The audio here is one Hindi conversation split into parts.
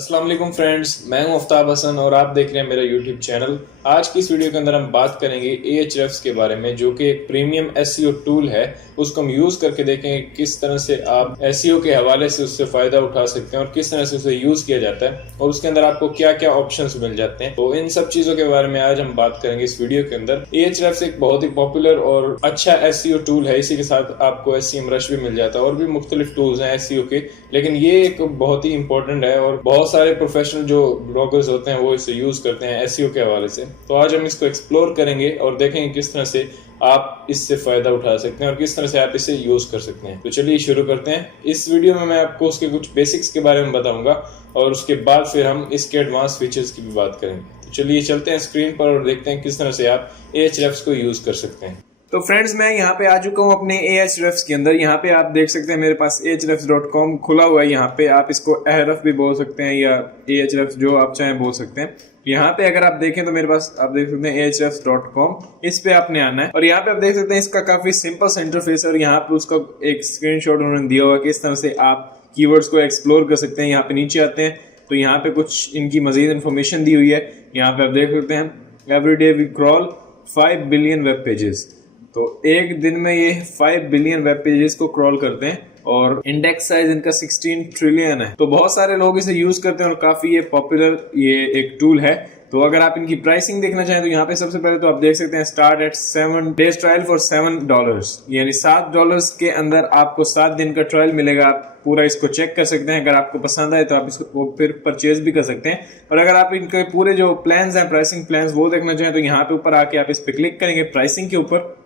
अस्सलाम वालेकुम फ्रेंड्स, मैं हूं आफ्ताब हसन और आप देख रहे हैं मेरा यूट्यूब चैनल। आज की इस वीडियो के अंदर हम बात करेंगे Ahrefs के बारे में, जो कि एक प्रीमियम एसईओ टूल है। उसको हम यूज़ करके देखेंगे किस तरह से आप एसईओ के हवाले से उससे फ़ायदा उठा सकते हैं और किस तरह से उसे यूज़ किया जाता है और उसके अंदर आपको क्या क्या ऑप्शंस मिल जाते हैं। तो इन सब चीज़ों के बारे में आज हम बात करेंगे इस वीडियो के अंदर। Ahrefs एक बहुत ही पॉपुलर और अच्छा एसईओ टूल है। इसी के साथ आपको SEMrush भी मिल जाता है और भी मुख्तलिफ टूल्स हैं एसईओ के, लेकिन ये एक बहुत ही इंपॉर्टेंट है और बहुत सारे प्रोफेशनल जो ब्लॉगर्स होते हैं वो इसे यूज करते हैं एसईओ के हवाले से। तो आज हम इसको एक्सप्लोर करेंगे और देखेंगे किस तरह से आप इससे फायदा उठा सकते हैं और किस तरह से आप इसे यूज कर सकते हैं। तो चलिए शुरू करते हैं। इस वीडियो में मैं आपको उसके कुछ बेसिक्स के बारे में बताऊंगा और उसके बाद फिर हम इसके एडवांस फीचर्स की भी बात करेंगे। तो चलिए चलते हैं स्क्रीन पर और देखते हैं किस तरह से आप Ahrefs को यूज कर सकते हैं। तो फ्रेंड्स, मैं यहाँ पे आ चुका हूँ अपने Ahrefs के अंदर। यहाँ पे आप देख सकते हैं मेरे पास ahrefs.com खुला हुआ है। यहाँ पे आप इसको Ahref भी बोल सकते हैं या Ahrefs जो आप चाहें बोल सकते हैं। यहाँ पे अगर आप देखें तो मेरे पास आप देख सकते हैं ahrefs.com, इस पे आपने आना है और यहाँ पे आप देख सकते हैं इसका काफी सिंपल सा इंटरफेस है और यहाँ पे उसका एक स्क्रीनशॉट उन्होंने दिया हुआ है किस तरह से आप कीवर्ड्स को एक्सप्लोर कर सकते हैं। यहाँ पे नीचे आते हैं तो यहाँ पे कुछ इनकी मजीद इन्फॉर्मेशन दी हुई है। यहाँ पे आप देख सकते हैं everyday we crawl 5 billion web pages. तो एक दिन में ये 5 बिलियन वेब पेजेस को क्रॉल करते हैं और इंडेक्स साइज इनका 16 ट्रिलियन है। तो बहुत सारे लोग इसे यूज करते हैं और काफी ये पॉपुलर ये एक टूल है। तो अगर आप इनकी प्राइसिंग देखना चाहें तो यहाँ पे सबसे पहले तो आप देख सकते हैं start at 7 days trial for $7, यानी $7 के अंदर आपको 7 दिन का ट्रायल मिलेगा। आप पूरा इसको चेक कर सकते हैं। अगर आपको पसंद आए तो आप इसको फिर परचेज भी कर सकते हैं। और अगर आप इनके पूरे जो प्लान्स हैं, प्राइसिंग प्लान्स, वो देखना चाहें तो यहाँ पे ऊपर आके आप इस पे क्लिक करेंगे प्राइसिंग के ऊपर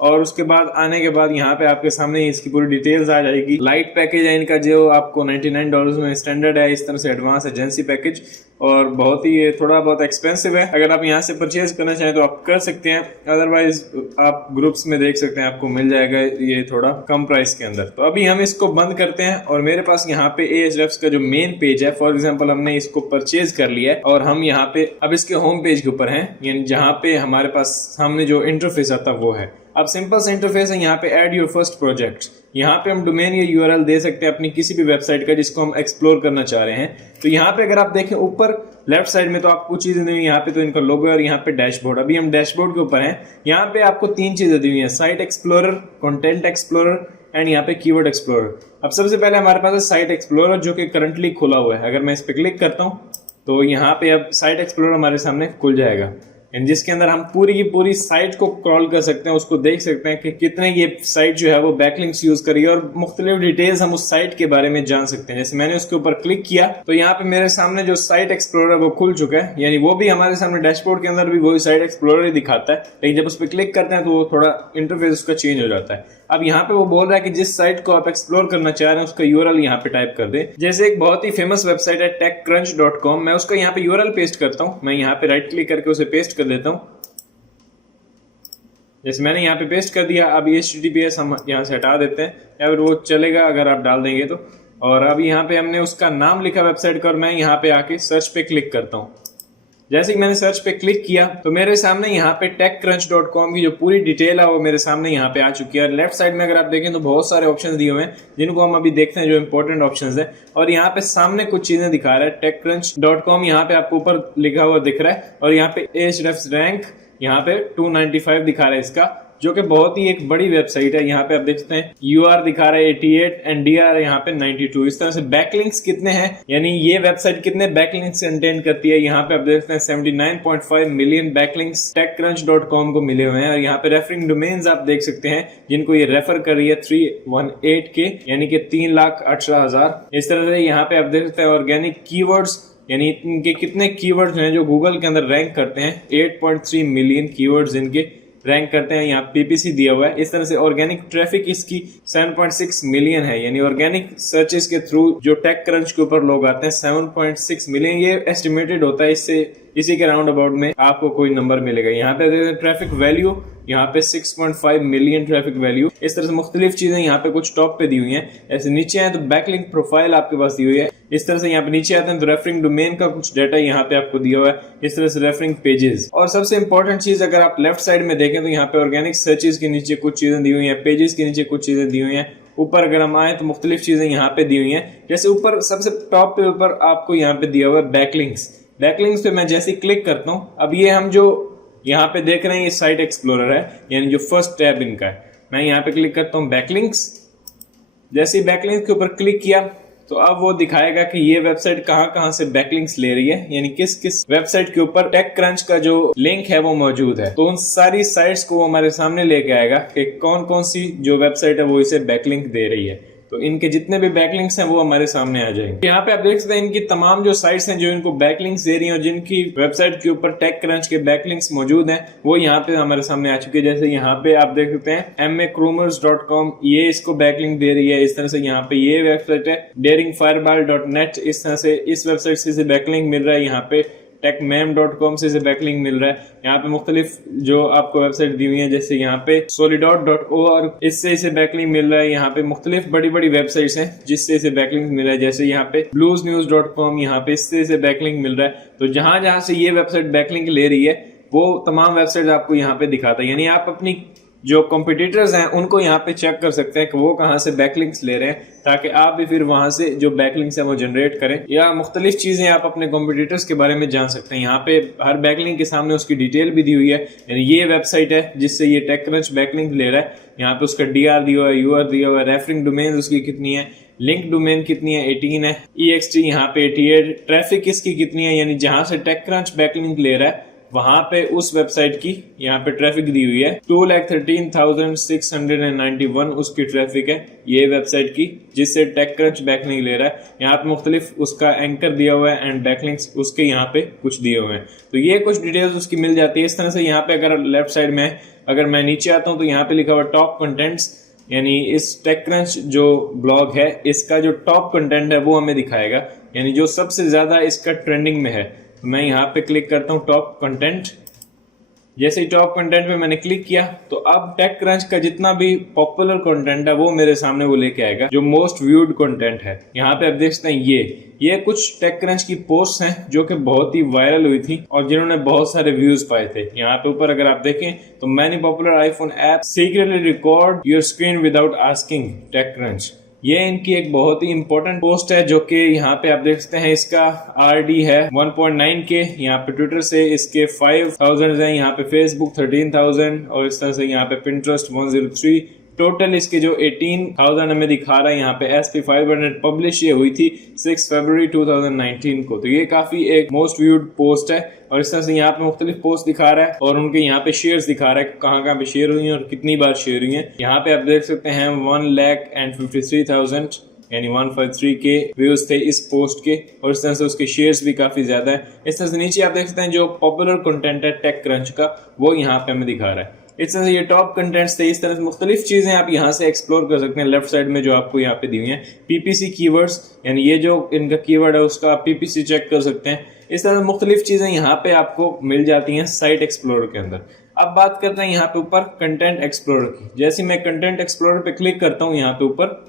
और उसके बाद आने के बाद यहाँ पे आपके सामने इसकी पूरी डिटेल्स आ जाएगी। लाइट पैकेज है इनका जो आपको $99 में स्टैंडर्ड है, इस तरह से एडवांस एजेंसी पैकेज और बहुत ही थोड़ा बहुत एक्सपेंसिव है। अगर आप यहाँ से परचेज करना चाहें तो आप कर सकते हैं, अदरवाइज आप ग्रुप्स में देख सकते हैं, आपको मिल जाएगा ये थोड़ा कम प्राइस के अंदर। तो अभी हम इसको बंद करते हैं और मेरे पास यहाँ पे Ahrefs का जो मेन पेज है, फॉर एग्जाम्पल हमने इसको परचेज कर लिया है और हम यहाँ पे अब इसके होम पेज के ऊपर हैं, यानी जहाँ पे हमारे पास सामने जो इंटरफेस आता वो है। अब सिंपल सा इंटरफेस है। यहाँ पे ऐड योर फर्स्ट प्रोजेक्ट, यहाँ पे हम डोमेन या यूआरएल दे सकते हैं अपनी किसी भी वेबसाइट का जिसको हम एक्सप्लोर करना चाह रहे हैं। तो यहाँ पे अगर आप देखें ऊपर लेफ्ट साइड में तो आपको चीजें दी हुई, यहाँ पे तो इनका लोगो है और यहाँ पे डैशबोर्ड। अभी हम डैशबोर्ड के ऊपर हैं। यहाँ पे आपको 3 चीजें दी हुई हैं, site explorer, content explorer and यहाँ पे कीवर्ड एक्सप्लोरर। अब सबसे पहले हमारे पास है साइट एक्सप्लोरर जो कि करंटली खुला हुआ है। अगर मैं इस पे क्लिक करता हूँ तो यहाँ पे अब साइट एक्सप्लोरर हमारे सामने खुल जाएगा, जिसके अंदर हम पूरी की पूरी साइट को क्रॉल कर सकते हैं, उसको देख सकते हैं कि कितने ये साइट जो है वो बैकलिंक्स यूज करी है और मुख्तलिफ डिटेल्स हम उस साइट के बारे में जान सकते हैं। जैसे मैंने उसके ऊपर क्लिक किया तो यहाँ पे मेरे सामने जो साइट एक्सप्लोरर है वो खुल चुका है, यानी वो भी हमारे सामने डैशबोर्ड के अंदर भी वही साइट एक्सप्लोरर ही दिखाता है। लेकिन जब उस पर क्लिक करते हैं तो वो थोड़ा इंटरफेस उसका चेंज हो जाता है। अब यहाँ पे वो बोल रहा है कि जिस साइट को आप एक्सप्लोर करना चाह रहे हैं उसका यूआरएल यहाँ पे टाइप कर दें। जैसे एक बहुत ही फेमस वेबसाइट है techcrunch.com, मैं उसका यहाँ पे यूआरएल पेस्ट करता हूँ। मैं यहाँ पे राइट क्लिक करके उसे पेस्ट कर देता हूँ। जैसे मैंने यहाँ पे पेस्ट कर दिया। अब HTTPS हम यहाँ से हटा देते हैं या फिर वो चलेगा अगर आप डाल देंगे तो। और अब यहाँ पे हमने उसका नाम लिखा वेबसाइट का और मैं यहाँ पे आके सर्च पे क्लिक करता हूँ। जैसे कि मैंने सर्च पे क्लिक किया तो मेरे सामने यहाँ पे techcrunch.com की जो पूरी डिटेल है वो मेरे सामने यहाँ पे आ चुकी है। लेफ्ट साइड में अगर आप देखें तो बहुत सारे ऑप्शंस दिए हुए हैं जिनको हम अभी देखते हैं, जो इंपॉर्टेंट ऑप्शंस है। और यहाँ पे सामने कुछ चीजें दिखा रहा है। techcrunch.com यहाँ पे आपको ऊपर लिखा हुआ दिख रहा है और यहाँ पे Ahrefs रैंक यहाँ पे 295 दिखा रहा है इसका, जो कि बहुत ही एक बड़ी वेबसाइट है। यहाँ पे आप देख सकते हैं UR दिखा रहा है 88 एंड DR यहाँ पे 92। इस तरह से बैकलिंक्स कितने हैं, यानी ये वेबसाइट कितने बैकलिंक्स कंटेन करती है, यहाँ पे आप देख सकते हैं 79.5 मिलियन बैकलिंक्स techcrunch.com को मिले हुए हैं। और यहाँ पे रेफरिंग डोमेन्स आप देख सकते हैं जिनको ये रेफर कर रही है 318 के, यानी कि 3,18,000। इस तरह से यहाँ पे आप देख सकते हैं ऑर्गेनिक कीवर्ड्स, यानी इनके कितने कीवर्ड्स हैं जो गूगल के अंदर रैंक करते हैं। 8.3 मिलियन कीवर्ड्स इनके रैंक करते हैं। यहाँ PPC दिया हुआ है। इस तरह से ऑर्गेनिक ट्रैफिक इसकी 7.6 मिलियन है, यानी ऑर्गेनिक सर्चेस के थ्रू जो TechCrunch के ऊपर लोग आते हैं 7.6 मिलियन। ये एस्टिमेटेड होता है, इससे इसी के राउंड अबाउट में आपको कोई नंबर मिलेगा। यहाँ पे ट्रैफिक वैल्यू यहाँ पे 6.5 मिलियन ट्रैफिक वैल्यू। इस तरह से मुख्तलिफ चीजें यहाँ पे कुछ टॉप पे दी हुई हैं। ऐसे नीचे आए तो बैकलिंक प्रोफाइल आपके पास दी हुई है। इस तरह से यहाँ पे नीचे आते हैं तो रेफरिंग डोमेन का कुछ डाटा यहाँ पे आपको दिया हुआ है। इस तरह से रेफरिंग पेजेस। और सबसे इंपॉर्टेंट चीज अगर आप लेफ्ट साइड में देखें तो यहाँ पे ऑर्गेनिक सर्चेस के नीचे कुछ चीजें दी हुई है, पेजेस के नीचे कुछ चीजें दी हुई है ऊपर अगर हम आए तो मुख्तलिफ चीजें यहाँ पे दी हुई हैं। जैसे ऊपर सबसे टॉप पे ऊपर आपको यहाँ पे दिया हुआ है बैकलिंक्स। बैकलिंक्स पे मैं जैसे क्लिक करता हूँ, अब ये हम जो यहाँ पे देख रहे हैं ये साइट एक्सप्लोरर है, यानी जो फर्स्ट टैब इनका है। मैं यहाँ पे क्लिक करता हूँ बैकलिंक्स। जैसे ही बैकलिंक्स के ऊपर क्लिक किया तो अब वो दिखाएगा कि ये वेबसाइट कहाँ से बैकलिंक्स ले रही है, यानी किस किस वेबसाइट के ऊपर टेक क्रंच का जो लिंक है वो मौजूद है। तो उन सारी साइट्स को वो हमारे सामने लेके आएगा कि कौन कौन सी जो वेबसाइट है वो इसे बैकलिंक दे रही है। तो इनके जितने भी बैकलिंक्स हैं वो हमारे सामने आ जाएंगे। यहाँ पे आप देख सकते हैं इनकी तमाम जो साइट्स हैं जो इनको बैकलिंक्स दे रही हैं और जिनकी वेबसाइट के ऊपर टेक क्रंच के बैकलिंक्स मौजूद हैं वो यहाँ पे हमारे सामने आ चुके हैं। जैसे यहाँ पे आप देख सकते हैं macrumors.com, ये इसको बैकलिंक दे रही है। इस तरह से यहाँ पे ये वेबसाइट है daringfireball.net, इस तरह से इस वेबसाइट से बैकलिंक मिल रहा है। यहाँ पे techmem.com से बैकलिंक मिल रहा है। यहाँ पे मुख्तलिफ जो आपको वेबसाइट दी हुई है, जैसे यहाँ पे solidot.org, इससे इसे बैकलिंक मिल रहा है। यहाँ पे मुख्तलिफ बड़ी बड़ी वेबसाइट्स हैं जिससे इसे बैकलिंक मिल रहा है। जैसे यहाँ पे bluesnews.com, यहाँ पे इससे इसे बैकलिंक मिल रहा है। तो जहां जहां से ये वेबसाइट बैकलिंक ले रही है वो तमाम वेबसाइट आपको यहाँ पे दिखाता है। यानी आप अपनी जो कॉम्पिटिटर्स हैं उनको यहाँ पे चेक कर सकते हैं कि वो कहाँ से बैकलिंक्स ले रहे हैं, ताकि आप भी फिर वहां से जो बैकलिंक्स है वो जनरेट करें, या मुख्तलिफ चीजें आप अपने कॉम्पिटिटर्स के बारे में जान सकते हैं। यहाँ पे हर बैकलिंक के सामने उसकी डिटेल भी दी हुई है, यानी ये वेबसाइट है जिससे ये टेक क्रंच बैकलिंक ले रहा है। यहाँ पे उसका DR दिया हुआ है, UR दिया हुआ है, रेफरिंग डोमेन उसकी कितनी है, लिंक डोमेन कितनी है 18 है, EXT यहाँ पे 88, ट्रैफिक इसकी कितनी है, यानी जहां से टेक क्रंच बैकलिंक ले रहा है वहां पे उस वेबसाइट की यहाँ पे ट्रैफिक दी हुई है। 2,13,691 उसकी ट्रैफिक है ये वेबसाइट की, जिससे टेक क्रंच बैकलिंक ले रहा है। यहाँ पे मुख्तलिफ उसका एंकर दिया हुआ है एंड बैकलिंक्स उसके यहाँ पे कुछ दिए हुए हैं। तो ये कुछ डिटेल्स उसकी मिल जाती है। इस तरह से यहाँ पे अगर लेफ्ट साइड में अगर मैं नीचे आता हूँ तो यहाँ पे लिखा हुआ टॉप कंटेंट्स, यानी इस टेक क्रंच जो ब्लॉग है इसका जो टॉप कंटेंट है वो हमें दिखाएगा, यानी जो सबसे ज्यादा इसका ट्रेंडिंग में है। तो मैं यहाँ पे क्लिक करता हूँ टॉप कंटेंट। जैसे ही टॉप कंटेंट पे मैंने क्लिक किया तो अब टेक क्रंच का जितना भी पॉपुलर कंटेंट है वो मेरे सामने वो लेके आएगा, जो मोस्ट व्यूड कंटेंट है। यहाँ पे आप देख सकते हैं ये कुछ टेक क्रंच की पोस्ट हैं जो कि बहुत ही वायरल हुई थी और जिन्होंने बहुत सारे व्यूज पाए थे। यहाँ पे ऊपर अगर आप देखें तो many popular iPhone app secretly record your screen without asking TechCrunch, ये इनकी एक बहुत ही इंपॉर्टेंट पोस्ट है जो कि यहाँ पे आप देख सकते हैं इसका RD है 1.9 के, यहाँ पे ट्विटर से इसके 5,000 हैं, यहाँ पे फेसबुक 13,000 और इस तरह से यहाँ पे पिंटरेस्ट 103। टोटल इसके जो 18,000 हमें दिखा रहा है यहाँ पे SP500 पब्लिश ये हुई थी 6 फरवरी 2019 को। तो ये काफी एक मोस्ट व्यूड पोस्ट है और इस तरह से यहाँ पे मुख्तलिफ पोस्ट दिखा रहा है और उनके यहाँ पे शेयर्स दिखा रहा है कहाँ पे शेयर हुई हैं और कितनी बार शेयर हुई हैं। यहाँ पे आप देख सकते हैं 1,53,000 यानी 153 के व्यूज थे इस पोस्ट के और इस तरह से उसके शेयर्स भी काफी ज्यादा है। इस तरह से नीचे आप देख सकते हैं जो पॉपुलर कंटेंट है टेक क्रंच का वो यहाँ पे हमें दिखा रहा है। इस तरह से ये टॉप कंटेंट्स थे। इस तरह से मुख्तलिफ चीजें आप यहाँ से एक्सप्लोर कर सकते हैं। लेफ्ट साइड में जो आपको यहाँ पे दी हुई है PPC कीवर्ड्स, यानी ये जो इनका कीवर्ड है उसका आप PPC चेक कर सकते हैं। इस तरह से मुख्तलिफ चीजें यहाँ पे आपको मिल जाती हैं साइट एक्सप्लोरर के अंदर। अब बात करते हैं यहाँ पे ऊपर कंटेंट एक्सप्लोरर की। जैसे मैं कंटेंट एक्सप्लोरर पे क्लिक करता हूँ यहाँ पे ऊपर,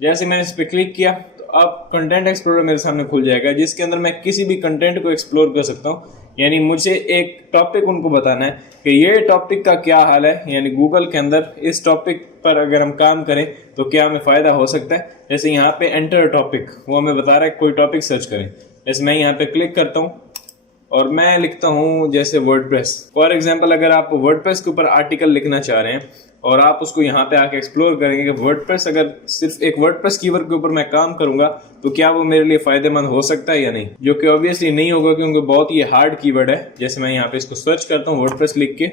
जैसे मैंने इस पे क्लिक किया तो अब कंटेंट एक्सप्लोरर मेरे सामने खुल जाएगा जिसके अंदर मैं किसी भी कंटेंट को एक्सप्लोर कर सकता हूँ। यानी मुझे एक टॉपिक उनको बताना है कि ये टॉपिक का क्या हाल है, यानी गूगल के अंदर इस टॉपिक पर अगर हम काम करें तो क्या हमें फायदा हो सकता है। जैसे यहाँ पे एंटर टॉपिक, वो हमें बता रहा है कोई टॉपिक सर्च करें। जैसे मैं यहाँ पे क्लिक करता हूँ और मैं लिखता हूँ जैसे वर्डप्रेस। फॉर एग्जांपल अगर आप वर्डप्रेस के ऊपर आर्टिकल लिखना चाह रहे हैं और आप उसको यहाँ पे आके एक्सप्लोर करेंगे कि वर्डप्रेस, अगर सिर्फ एक वर्डप्रेस कीवर्ड के ऊपर मैं काम करूंगा तो क्या वो मेरे लिए फायदेमंद हो सकता है या नहीं, जो कि ऑब्वियसली नहीं होगा क्योंकि बहुत ही हार्ड कीवर्ड है। जैसे मैं यहाँ पे इसको सर्च करता हूँ वर्डप्रेस लिख के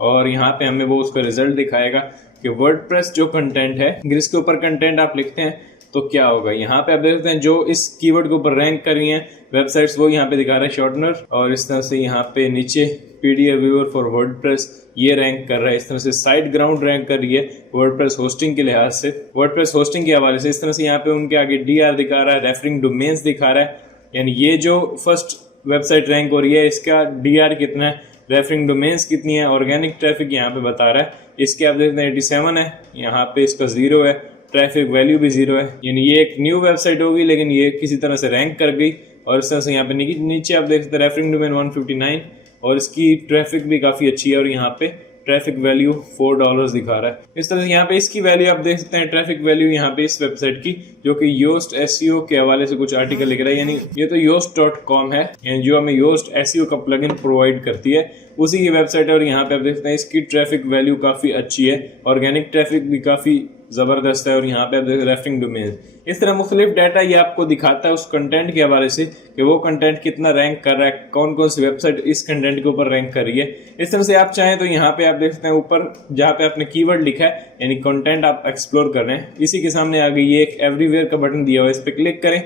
और यहाँ पे हमें वो उसका रिजल्ट दिखाएगा कि वर्डप्रेस जो कंटेंट है जिसके ऊपर कंटेंट आप लिखते हैं तो क्या होगा। यहाँ पे आप देख सकते हैं जो इस कीवर्ड के ऊपर रैंक कर रही हैं वेबसाइट्स वो यहाँ पे दिखा रहा है शॉर्टनर, और इस तरह से यहाँ पे नीचे PDF व्यूअर फॉर वर्डप्रेस ये रैंक कर रहा है। इस तरह से साइट ग्राउंड रैंक कर रही है वर्डप्रेस होस्टिंग के लिहाज से, वर्डप्रेस होस्टिंग के हवाले से। इस तरह से यहाँ पे उनके आगे DR दिखा रहा है, रेफरिंग डोमेन्स दिखा रहा है, यानी ये जो फर्स्ट वेबसाइट रैंक हो रही है इसका DR कितना है, रेफरिंग डोमेन्स कितनी है, ऑर्गेनिक ट्रैफिक यहाँ पे बता रहा है। इसके आप देखते हैं 87 है, यहाँ पे इसका 0 है, ट्रैफिक वैल्यू भी 0 है, यानी ये एक न्यू वेबसाइट होगी लेकिन ये किसी तरह से रैंक कर गई। और इस तरह से यहाँ पे नीचे आप देख सकते हैं रेफरिंग डोमेन 159 और इसकी ट्रैफिक भी काफ़ी अच्छी है और यहाँ पे ट्रैफिक वैल्यू $4 दिखा रहा है। इस तरह से यहाँ पे इसकी वैल्यू आप देख सकते हैं, ट्रैफिक वैल्यू यहाँ पे इस वेबसाइट की, जो कि योस्ट एसईओ के हवाले से कुछ आर्टिकल लिख रहा है। यानी ये तो yoast.com है, यानी जो हमें योस्ट एसईओ का प्लगइन प्रोवाइड करती है, उसी की वेबसाइट है। और यहाँ पे आप देख सकते हैं इसकी ट्रैफिक वैल्यू काफी अच्छी है, ऑर्गेनिक ट्रैफिक भी काफी जबरदस्त है। और यहाँ पे आप देख रेफरिंग डोमेन, इस तरह मुख्तलिफ डाटा ये आपको दिखाता है उस कंटेंट के हवाले से कि वो कंटेंट कितना रैंक कर रहा है, कौन कौन सी वेबसाइट इस कंटेंट के ऊपर रैंक कर रही है। इस तरह से आप चाहें तो यहाँ पे आप देख सकते हैं ऊपर जहाँ पे आपने कीवर्ड लिखा है, यानी कंटेंट आप एक्सप्लोर कर रहे हैं, इसी के सामने आ गई ये एक एवरीवेयर का बटन दिया हुआ है, इस पर क्लिक करें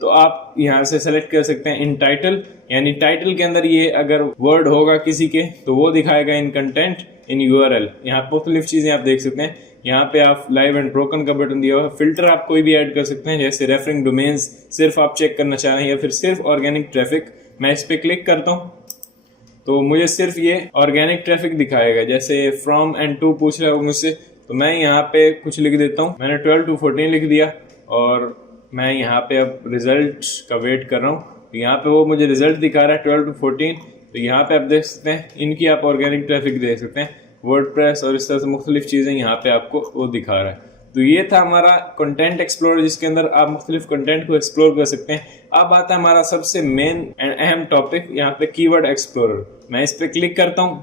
तो आप यहाँ से सेलेक्ट कर सकते हैं इन टाइटल, यानी टाइटल के अंदर ये अगर वर्ड होगा किसी के तो वो दिखाएगा इन कंटेंट इन यूआरएल। यहाँ मुख्तलिफ चीजें आप देख सकते हैं। यहाँ पे आप लाइव एंड ब्रोकन का बटन दिया हुआ है, फिल्टर आप कोई भी ऐड कर सकते हैं, जैसे रेफरिंग डोमेन्स सिर्फ आप चेक करना चाह रहे हैं या फिर सिर्फ ऑर्गेनिक ट्रैफिक। मैं इस पे क्लिक करता हूँ तो मुझे सिर्फ ये ऑर्गेनिक ट्रैफिक दिखाएगा। जैसे फ्रॉम एंड टू पूछ रहा है मुझसे, तो मैं यहाँ पे कुछ लिख देता हूँ। मैंने 12 to 14 लिख दिया और मैं यहाँ पे अब रिजल्ट का वेट कर रहा हूँ। तो यहाँ पे वो मुझे रिजल्ट दिखा रहा है 12 to 14। तो यहाँ पे आप देख सकते हैं इनकी आप ऑर्गेनिक ट्रैफिक देख सकते हैं, वर्डप्रेस और इस तरह से मुख्तलिफ चीज़ें यहाँ पे आपको वो दिखा रहा है। तो ये था हमारा कंटेंट एक्सप्लोरर, जिसके अंदर आप मुख्तलिफ कंटेंट को एक्सप्लोर कर सकते हैं। अब आता है हमारा सबसे मेन एंड अहम टॉपिक, यहाँ पे कीवर्ड एक्सप्लोरर। मैं इस पे क्लिक करता हूँ।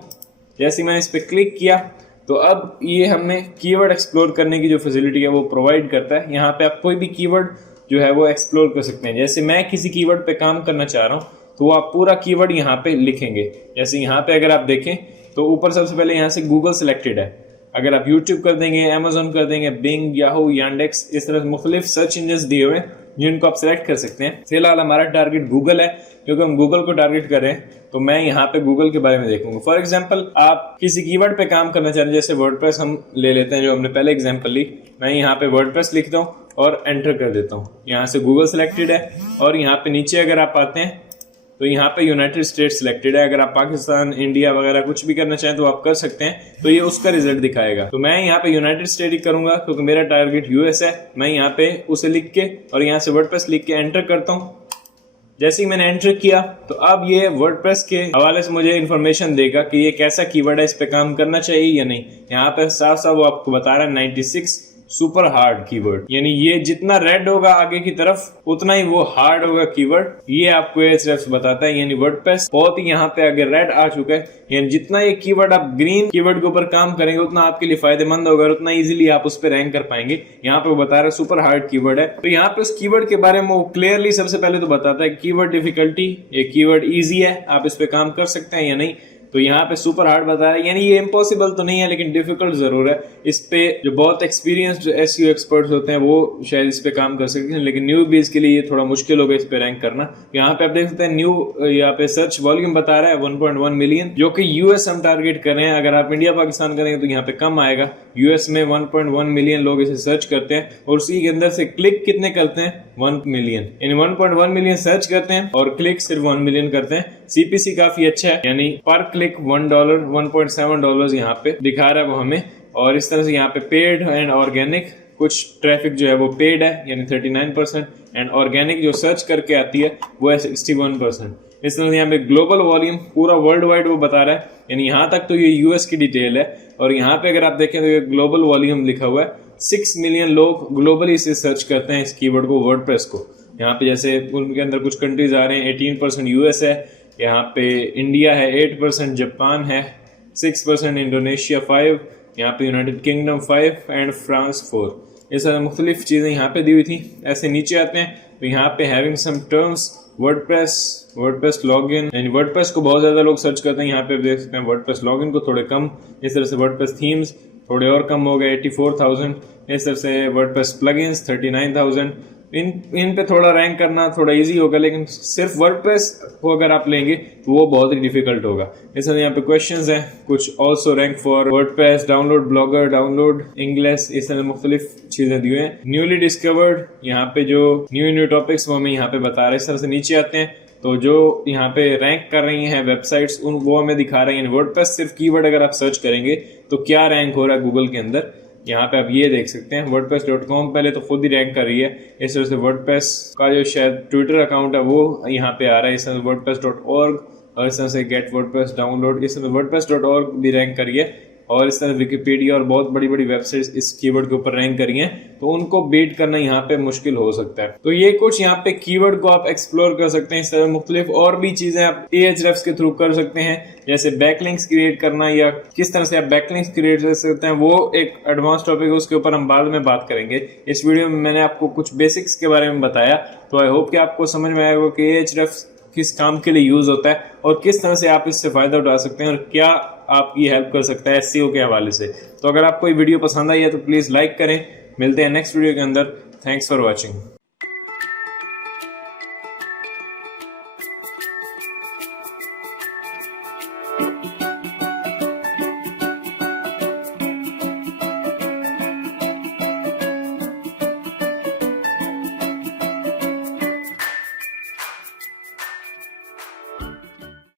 जैसे मैंने इस पे क्लिक किया तो अब ये हमें कीवर्ड एक्सप्लोर करने की जो फैसिलिटी है वो प्रोवाइड करता है। यहाँ पे आप कोई भी कीवर्ड जो है वो एक्सप्लोर कर सकते हैं। जैसे मैं किसी कीवर्ड पे काम करना चाह रहा हूँ तो वो आप पूरा कीवर्ड यहाँ पे लिखेंगे। जैसे यहाँ पे अगर आप देखें तो ऊपर सबसे पहले यहाँ से गूगल सिलेक्टेड है। अगर आप यूट्यूब कर देंगे, अमेजोन कर देंगे, बिंग, याहू, यांडेक्स, इस तरह मुख्तलिफ सर्च इंजन दिए हुए हैं जिनको आप सिलेक्ट कर सकते हैं। फिलहाल हमारा टारगेट गूगल है, क्योंकि हम गूगल को टारगेट कर रहे हैं, तो मैं यहाँ पे गूगल के बारे में देखूंगा। फॉर एग्जांपल आप किसी कीवर्ड पे काम करना चाह रहे हैं, जैसे वर्डप्रेस हम ले लेते हैं जो हमने पहले एग्जांपल ली। मैं यहाँ पे वर्डप्रेस लिखता हूँ और एंटर कर देता हूँ। यहाँ से गूगल सिलेक्टेड है और यहाँ पे नीचे अगर आप आते हैं तो यहाँ पे यूनाइटेड स्टेट्स सिलेक्टेड है। अगर आप पाकिस्तान, इंडिया वगैरह कुछ भी करना चाहें तो आप कर सकते हैं, तो ये उसका रिजल्ट दिखाएगा। तो मैं यहाँ पे यूनाइटेड स्टेट ही करूंगा क्योंकि मेरा टारगेट यूएस है। मैं यहाँ पे उसे लिख के और यहाँ से वर्डप्रेस लिख के एंटर करता हूँ। जैसे ही मैंने एंटर किया तो अब ये वर्डप्रेस के हवाले से मुझे इन्फॉर्मेशन देगा कि ये कैसा कीवर्ड है, इस पे काम करना चाहिए या नहीं। यहाँ पे साफ साफ वो आपको बता रहा है 96 सुपर हार्ड कीवर्ड, यानी ये जितना रेड होगा आगे की तरफ उतना ही वो हार्ड होगा कीवर्ड। ये आपको Ahrefs बताता है, यानी वर्डप्रेस बहुत ही यहाँ पे आगे रेड आ चुका है। यानी जितना ये कीवर्ड आप ग्रीन कीवर्ड के ऊपर काम करेंगे उतना आपके लिए फायदेमंद होगा और उतना इजीली आप उस पर रैंक कर पाएंगे। यहाँ पे वो बता रहा है सुपर हार्ड कीवर्ड है। तो यहाँ पे उस कीवर्ड के बारे में वो क्लियरली सबसे पहले तो बताता है कीवर्ड डिफिकल्टी, ये कीवर्ड ईजी है, आप इस पे काम कर सकते हैं या नहीं। तो यहाँ पे सुपर हार्ड बता रहा है, यानी ये इम्पॉसिबल तो नहीं है लेकिन डिफिकल्ट जरूर है। इस पे जो बहुत एक्सपीरियंस्ड एसईओ एक्सपर्ट्स होते हैं वो शायद इस पे काम कर सकते हैं, लेकिन न्यू बीज के लिए ये थोड़ा मुश्किल होगा इस पे रैंक करना। यहाँ पे आप देख सकते हैं न्यू, यहाँ पे सर्च वॉल्यूम बता रहा है 1.1 मिलियन, जो कि यूएस हम टारगेट कर रहे हैं। अगर आप इंडिया पाकिस्तान करेंगे तो यहाँ पे कम आएगा। यूएस में 1.1 मिलियन लोग इसे सर्च करते हैं और उसी के अंदर से क्लिक कितने करते हैं, 1 मिलियन, यानी 1.1 मिलियन सर्च करते हैं और क्लिक सिर्फ 1 मिलियन करते हैं। सीपीसी काफी अच्छा है, यानी पर क्लिक $1, $1.7 यहाँ पे दिखा रहा है वो हमें। और इस तरह से यहाँ पे पेड एंड ऑर्गेनिक, कुछ ट्रैफिक जो है वो पेड है यानी 39% एंड ऑर्गेनिक जो सर्च करके आती है वो है 61%। इस तरह से यहाँ पे ग्लोबल वॉल्यूम पूरा वर्ल्ड वाइड वो बता रहा है, यानी यहाँ तक तो ये यूएस की डिटेल है। और यहाँ पे अगर आप देखें तो ये ग्लोबल वॉल्यूम लिखा हुआ है, 6 मिलियन लोग ग्लोबली इसे सर्च करते हैं इस कीवर्ड को, वर्डप्रेस को। यहाँ पे जैसे उनके अंदर कुछ कंट्रीज आ रहे हैं, 18% यूएस है, यहाँ पे इंडिया है 8%, जापान है 6%, इंडोनेशिया 5%, यहाँ पे यूनाइटेड किंगडम 5% एंड फ्रांस 4%। ये सारी मुख्तलिफ चीज़ें यहाँ पे दी हुई थी। ऐसे नीचे आते हैं तो यहाँ पे having some terms, WordPress login, यानी वर्डप्रेस को बहुत ज़्यादा लोग सर्च करते हैं। यहाँ पे देख सकते हैं वर्डप्रेस लॉगिन को थोड़े कम, इस तरह से वर्डप्रेस थीम्स थोड़े और कम हो गए 84,000, इस तरह से वर्डप्रेस प्लगइन्स 39,000। इन पे थोड़ा रैंक करना थोड़ा इजी होगा, लेकिन सिर्फ वर्डप्रेस को अगर आप लेंगे तो वो बहुत ही डिफिकल्ट होगा। इसलिए यहाँ पे क्वेश्चंस हैं कुछ, also rank for WordPress, download blogger, download English, इस तरह मुख्तलिफ चीजें दी हुई हैं। न्यूली डिस्कवर्ड, यहाँ पे जो न्यू टॉपिक्स वो हमें यहाँ पे बता रहे हैं। इस तरह से नीचे आते हैं तो जो यहाँ पे रैंक कर रही हैं वेबसाइट्स उन वो हमें दिखा रही हैं। वर्डप्रेस सिर्फ कीवर्ड अगर आप सर्च करेंगे तो क्या रैंक हो रहा है गूगल के अंदर, यहाँ पे आप ये देख सकते हैं। wordpress.com पहले तो खुद ही रैंक कर रही है। इस तरह से वर्डप्रेस का जो शायद ट्विटर अकाउंट है वो यहाँ पे आ रहा है। इस तरह से wordpress.org और इस तरह से गेट वर्डप्रेस डाउनलोड, इस तरह wordpress.org भी रैंक करिए और इस तरह विकिपीडिया और बहुत बड़ी बड़ी वेबसाइट्स इस कीवर्ड के ऊपर रैंक करी हैं, तो उनको बीट करना यहाँ पे मुश्किल हो सकता है। तो ये कुछ यहाँ पे कीवर्ड को आप एक्सप्लोर कर सकते हैं। इस तरह मुख्तलिफ और भी चीजें आप Ahrefs के थ्रू कर सकते हैं, जैसे बैकलिंक्स क्रिएट करना या किस तरह से आप बैकलिंक्स क्रिएट कर सकते हैं, वो एक एडवांस टॉपिक है, उसके ऊपर हम बाद में बात करेंगे। इस वीडियो में मैंने आपको कुछ बेसिक्स के बारे में बताया, तो आई होप कि आपको समझ में आएगा कि Ahrefs किस काम के लिए यूज होता है और किस तरह से आप इससे फायदा उठा सकते हैं और क्या आपकी हेल्प कर सकता है SEO के हवाले से। तो अगर आपको ये वीडियो पसंद आई है तो प्लीज लाइक करें। मिलते हैं नेक्स्ट वीडियो के अंदर। Thanks for watching.